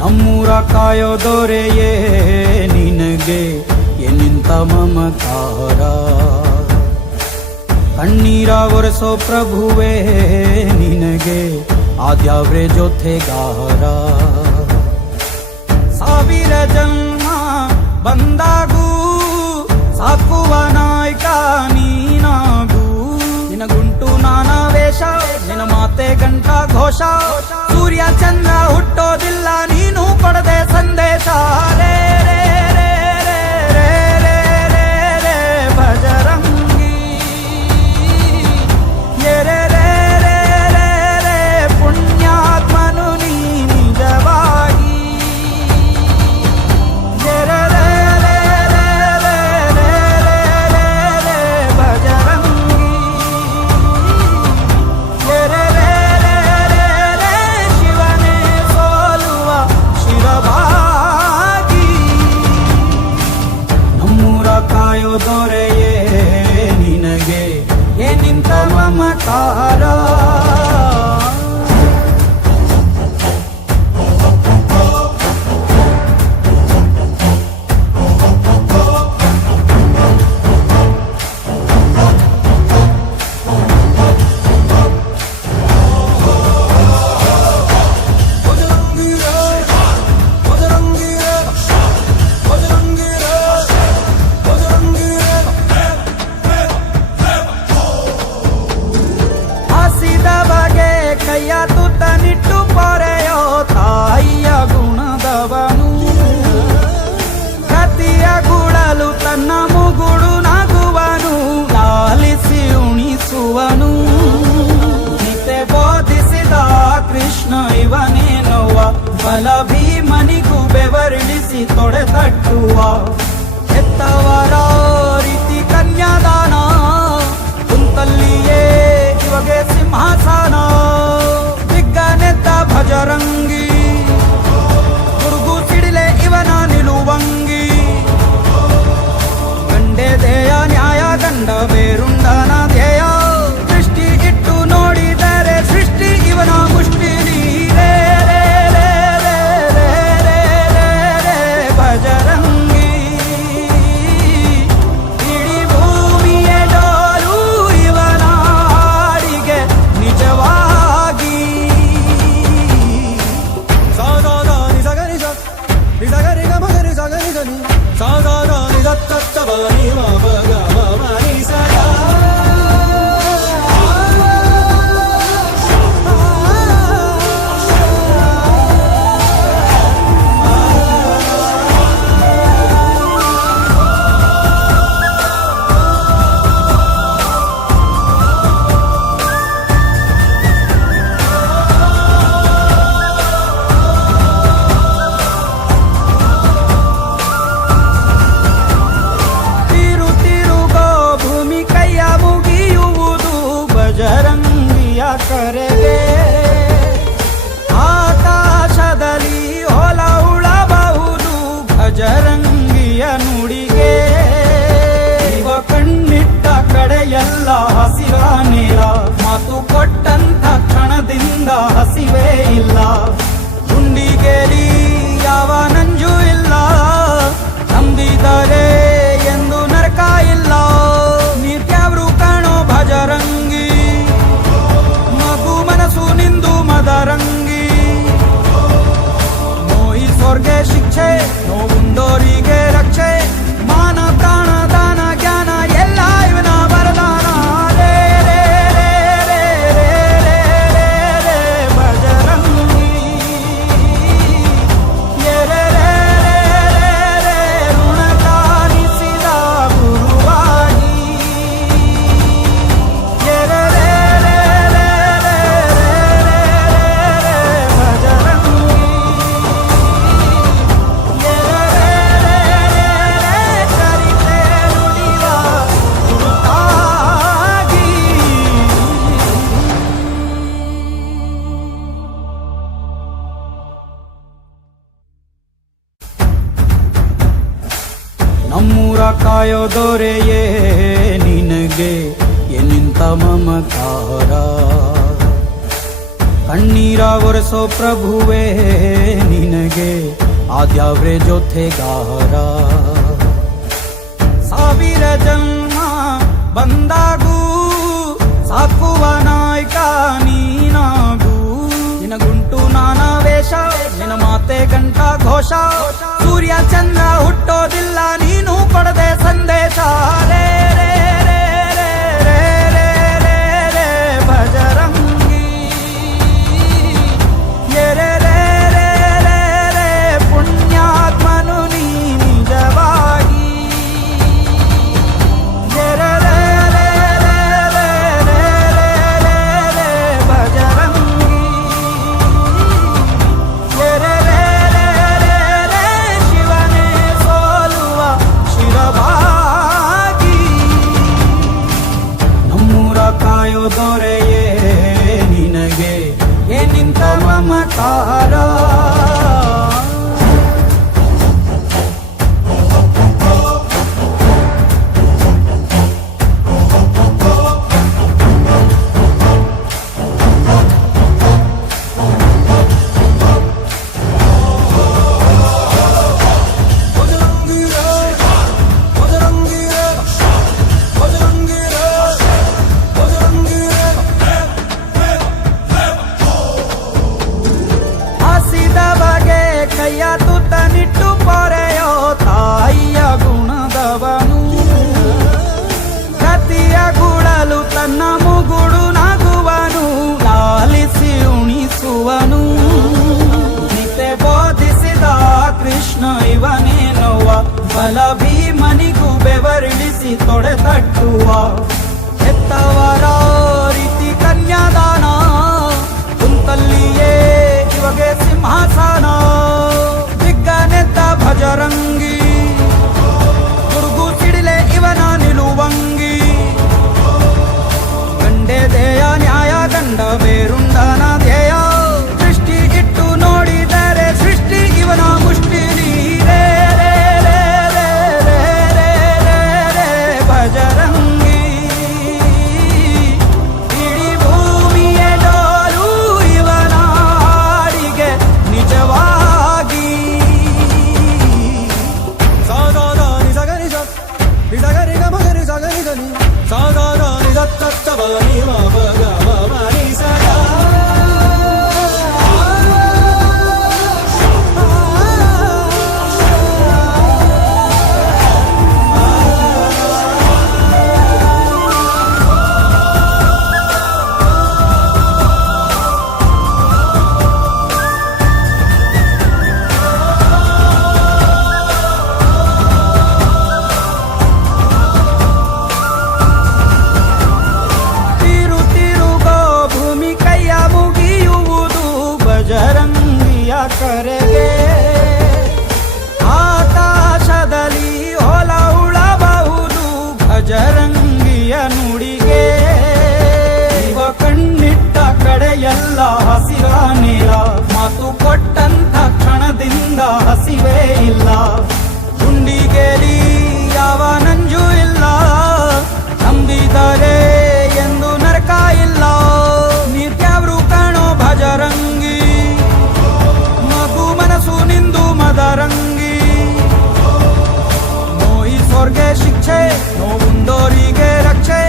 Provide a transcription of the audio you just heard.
ನಮ್ಮೂರ ಕಾಯೋ ದೊರೆಯೇ ನಿನಗೆ ಎನ್ನಿಂತ ಮಮಕಾರ, ಕಣ್ಣೀರ ಒರೆಸೋ ಪ್ರಭುವೇ ನಿನಗೆ ಆದ್ಯಾವ್ರೆ ಜೊತೆಗಾರ. ಸಾವಿರ ಜನ್ಮ ಬಂದಾಗೂ ಸಾಕುವ ನಾಯಕ ನೀನಾಗೂ, ನಿನಗುಂಟು ನಾನಾ ವೇಷ ನಿನ ಮಾತೆ ಗಂಟ ಘೋಷ, ಸೂರ್ಯ ಚಂದ್ರ ಹುಟ್ಟೋದಿಲ್ಲ ನೀನು ಕೊಡದೆ ಸಂದೇಶ. ರೇ ರೇ ರೇ ರೇ ರೇ ರೇ ರೇ ರೇ ಭಜರಂಗಿ, ರೇ ರೇ ರೇ ರೇ ರೇ ಪುಣ್ಯಾತ್ಮನು ನೀ ನಿಜವಾಗಿ. ರೇ ರೇ ರೇ ರೇ ರೇ ರೇ ರೇ ರೇ ರೇ ಭಜರಂಗಿ, ರೇ ರೇ ರೇ ರೇ ರೇ ಶಿವನೇ ಸೋಲುವ ಶಿರಭಾಗಿ. ನಮ್ಮೂರ ಕಾಯೋ ದೊರೆಯೇ ನಿನಗೆ ಏನಿಂತ ಮಮಕಾರ. ಹಸಿದ ಬಗೆ ಕೈಯ ತುತ್ತನಿಟ್ಟು ಪೊರೆಯೋ ತಾಯಿಯ ಗುಣದವನು, ಕತಿಯ ಗುಳಲು ತನ್ನ ಮುಗುಡು ನಗುವನು, ಲಾಲಿಸಿ ಉಣಿಸುವನು. ಗೀತೆ ಬೋಧಿಸಿದ ಕೃಷ್ಣ ಇವನೇನೋವ, ಬಲ ಭೀಮನಿಗೂ ಬೆವರಿಳಿಸಿ ತೊಡೆ ತಟ್ಟುವ. ಹೆತ್ತವರ ರೀತಿ ಕನ್ಯಾದಾನ, ಕುಂತಲ್ಲಿಯೇ ಇವಾಗೆ ಸಿಂಹಾಸನ. ದಿಗ್ಗನೆದ್ದ ಭಜರಂಗಿ, ಗುರುಗು ಸಿಡಿಲೆ ಇವನ ನಿಲುವಂಗಿ. ಗಂಡೆ ಧ್ಯೇಯ ನ್ಯಾಯ ಗಂಡ ಬೇರುಂಡನ ಧ್ಯೇಯ, ದೃಷ್ಟಿ ಇಟ್ಟು ನೋಡಿದರೆ ಸೃಷ್ಟಿ ಇವನ ಮುಷ್ಟಿ. ರೇ ರೇ ರೇ ರೇ ರೇ ರೇ ರೇ ರೇ ಭಜರಂಗಿ, ಇಡೀ ಭೂಮಿಯ ಡೋಲು ಇವನ ಹಾಡಿಗೆ ನಿಜವಾಗಿ. ಸಾದಾದ ನಿಸಗರಿ ನಿಸಗರಿ ಗಮಗರಿ ಸಗರಿ ಗನಿ, ಸಾದಾದ ನಿಸತ್ತವ ನೀವ ಬಗ ಮನಿ ಸಗ. ತಿರು ತಿರುಗೋ ಭೂಮಿ ಕೈಯ ಮುಗಿಯುವುದು ಭಜರಂಗಿಯ ಕರೆಗೆ. ಆಕಾಶದಲ್ಲಿ ಹೊಲ ಉಳಬಹುದು ಭಜರಂಗಿಯ ನುಡಿಗೆ. ಇವ ಕಣ್ಣಿಟ್ಟ ಕಡೆಯೆಲ್ಲ ಹಸಿರ ನೀರ, ಮಾತು ಕೊಟ್ಟಂತ ಕ್ಷಣದಿಂದ ಹಸಿವೇ ಇಲ್ಲ. ಗುಂಡಿಗೇರಿ ಯಾವ ನಂಜು ಇಲ್ಲ, ನಂಬಿದರೆ ಎಂದು ನರಕ ಇಲ್ಲ. ನಿತ್ಯಾವ್ರು ಕಾಣೋ ಭಜರಂಗಿ, ಮಗು ಮನಸ್ಸು ನಿಂದು ಮದರಂಗಿ. ನೋಯಿಸೋರ್ಗೆ ಶಿಕ್ಷೆ, ನೋವುಂಡೋರಿಗೆ ರಕ್ಷೆ, ಮಾನ ಪ್ರಾಣ ದಾನ ಜ್ಞಾನ ಎಲ್ಲ ಇವನ ವರದಾನ. ರೇ ರೇ ರೇ ರೇ ರೇ ರೇ ರೇ ರೇ ಭಜರಂಗಿ, ರೇ ರೇ ರೇ ರೇ ರೇ ಋಣ ಕಾಣಿಸಿದ ಗುರುವಾಗಿ. ರೇ ರೇ ರೇ ರೇ ರೇ ರೇ ರೇ ರೇ ಭಜರಂಗಿ, ರೇ ರೇ ರೇ ರೇ ಚರಿತೆ ನುಡಿವ ಗುರುತಾಗಿ. ನಮ್ಮೂರ ಕಾಯೋ ದೊರೆಯೇ ನಿನಗೆ ಎನ್ನಿಂತ ಮಮಕಾರ, ಕಣ್ಣೀರ ಒರೆಸೋ ಪ್ರಭುವೇ ನಿನಗೆ ಆದ್ಯಾವ್ರೆ ಜೊತೆಗಾರ. ಸಾವಿರ ಜನ್ಮ ಬಂದಾಗೂ ಸಾಕುವ ನಾಯಕ ನೀನಾಗೂ. ನಿನಗುಂಟು ನಾನಾ ವೇಷ, ನಿನ ಮಾತೆ ಗಂಟ ಘೋಷ. ಸೂರ್ಯ ಚಂದ್ರ ಹುಟ್ಟೋದಿಲ್ಲ ನೀನು ಕೊಡದೆ ಸಂದೇಶ. ರೇ ರೇ ರೇ ರೇ ರೇ ರೇ ರೇ ರೇ ಭಜರಂಗಿ. ರೇ ರೇ ರೇ ರೇ ರೇ ಪುಣ್ಯಾತ್ಮನು ನೀ ನಿಜವಾಗಿ. ರೇ ರೇ ರೇ ರೇ ರೇ ರೇ ರೇ ರೇ ರೇ ಭಜರಂಗಿ. ರೇ ರೇ ರೇ ರೇ ರೇ ರೇ ಶಿವನೇ ಸೋಲುವ ಶಿರಭಾಗಿ. ನಮ್ಮೂರ ಕಾಯೋ ದೊರೆಯೇ ನಿನಗೆ ಏನಿಂತ ಮಮಕಾರ. ಹಸಿದ ಬಗೆ ಕೈಯ ತುತ್ತನಿಟ್ಟು ಪೊರೆಯೋ ತಾಯಿಯ ಗುಣದವನು. ಕತಿಯ ಗುಳಲು ತನ್ನ ಮುಗುಡು ನಗುವನು, ಲಾಲಿಸಿ ಉಣಿಸುವನು. ನಿತೆ ಬೋಧಿಸಿದ ಕೃಷ್ಣ ಇವನೇನೋವ, ಬಲ ಭೀಮನಿಗೂ ಬೆವರಿಳಿಸಿ ತೊಡೆ ತಟ್ಟುವ. ಹೆತ್ತವರ ರೀತಿ ಕನ್ಯಾದಾನ, ಕುಂತಲ್ಲಿಯೇ ಇವಗೆ ಸಿಂಹಾಸನ. ದಿಗ್ಗನೆದ್ದ ಭಜರಂಗಿ, ಗುರುಗು ಸಿಡಿಲೆ ಇವನ ನಿಲುವಂಗಿ. ಗಂಡೆ ದೇಯ ನ್ಯಾಯ ಗಂಡ ಬೇರುಂಡನ ಧ್ಯೇಯ. ದೃಷ್ಟಿ ಇಟ್ಟು ನೋಡಿದರೆ ಸೃಷ್ಟಿ ಇವನ ಮುಷ್ಟಿ. ರೇ ರೇ ರೇ ರೇ ರೇ ರೇ ರೇ ರೇ ಭಜರಂಗಿ. ಇಡೀ ಭೂಮಿಯ ಡೋಲು ಇವನ ಹಾಡಿಗೆ ನಿಜವಾಗಿ. ಸಾಗಾದ ನಿಸಗರಿ ಸ ನಿಸಗರಿ ಗ ಮಗರಿ ಸಗರಿ ಧನಿ. ಸಾಗಾದ ನಿಸತ್ತ ಬನಿ ಮಗ ಮನಿ ಸಗ. ತಿರು ತಿರುಗೋ ಭೂಮಿ ಕೈಯ ಮುಗಿಯುವುದು ಭಜರಂಗಿಯ ಕರೆಗೆ. ಆಕಾಶದಲ್ಲಿ ಹೊಲ ಉಳಬಹುದು ಭಜರಂಗಿಯ ನುಡಿಗೆ. ಇವ ಕಣ್ಣಿಟ್ಟ ಕಡೆಯೆಲ್ಲ ಹಸಿರ ನೀರ, ಮಾತು ಕೊಟ್ಟಂತ ಕ್ಷಣದಿಂದ ಹಸಿವೇ ಇಲ್ಲ. ಗುಂಡಿಗೇರಿ ಯಾವ ನಂಜು ಇಲ್ಲ, ನಂಬಿದರೆ ಎಂದು ನರಕ ಇಲ್ಲ. ನಿತ್ಯಾವ್ರು ಕಾಣೋ ಭಜರಂಗಿ, ಮಗು ಮನಸ್ಸು ನಿಂದು ಮದರಂಗಿ. ನೋಯಿಸೋರ್ಗೆ ಶಿಕ್ಷೆ, ನೋವುಂಡೋರಿಗೆ ರಕ್ಷೆ.